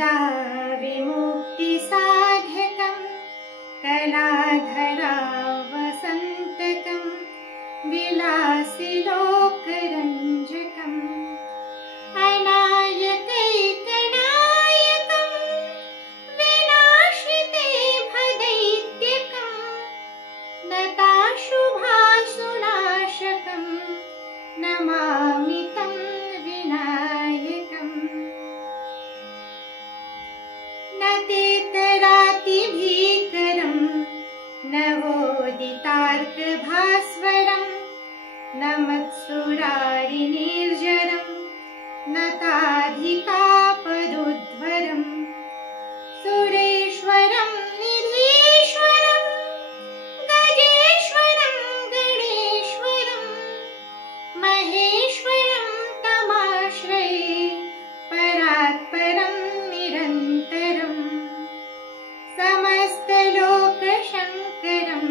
सदा विमुक्तिसाधकं कलाधरावसन्तकं विलासिलोकरञ्जकम् अनायकैकनायकं विनाशिते भदैत्यकं नताशुभासुनाशकं नमामि तं विनायकम् न तेतरातिभीकरं नवोदितार्कभास्वरं न मत्सुरारिनिर्जरं नताधिकापदुध्वरं सुरेश्वरं निधीश्वरं गजेश्वरं गणेश्वरं महेश्वरं तमाश्रये परात्परं निरन्तरं समस्तलोकशङ्करं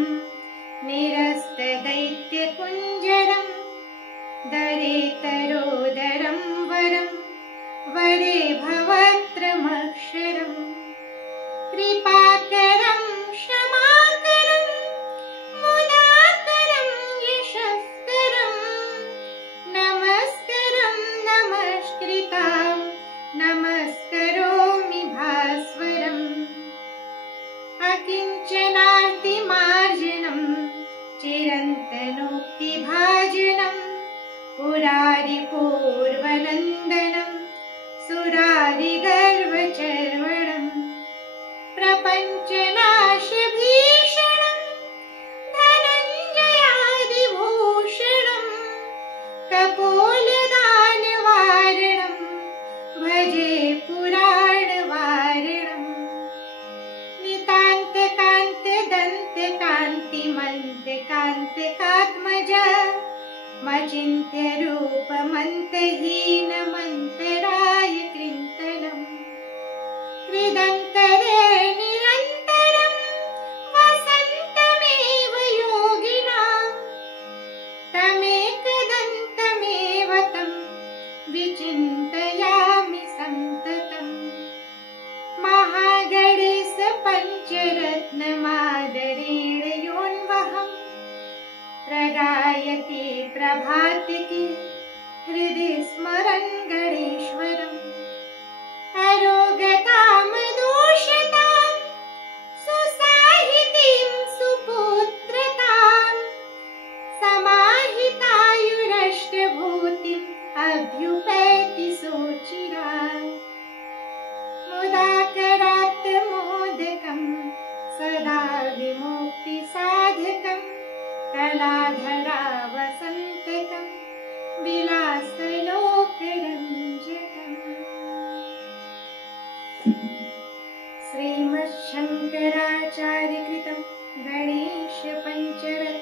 निरस्तदैत्यकुञ्जरं दरेतरोदरं वरं वरे भवत्रमक्षरं कृपाकरं क्षमाकरं मुदाकरं यशस्करं नमस्करं नमस्कृतां नमस्करोमि भास्वरम् अकिञ्चनार्तिमार्जनं चिरन्तनोक्तिभाजनं पुरारिपूर्वनन्दनं सुरारिगर्वचर्वणं प्रपञ्चनाशभीषणं धनञ्जयादिभूषणं कपोलदानवारणं भजे पुराणवारणम् नितान्तकान्तदन्तकान्तिमन्तकान्तकात्मज मचिन्त्यरूपमन्तहीनमन्तराय कृन्तनं हृदन्तरे निरन्तरं वसन्तमेव योगिनां तमेकदन्तमेव तं विचिन्तयामि सन्ततम् महागणेश पञ्चरत्नमादरेण योऽन्वहं प्रगायति प्रभातिके हृदि स्मरन् गणेश्वरम् अरोगतामदोषतां सुसाहितीं सुपुत्रतां समाहितायुरष्टभूतिम् अभ्युपैति सोचिरात् मुदाकरात्मोदकं सदा विमुक्तिसाधकं कलाधरावसन्तकं विलासलोकरञ्जकम् श्रीमच्छङ्कराचार्यकृतं गणेशपञ्चरत्नम्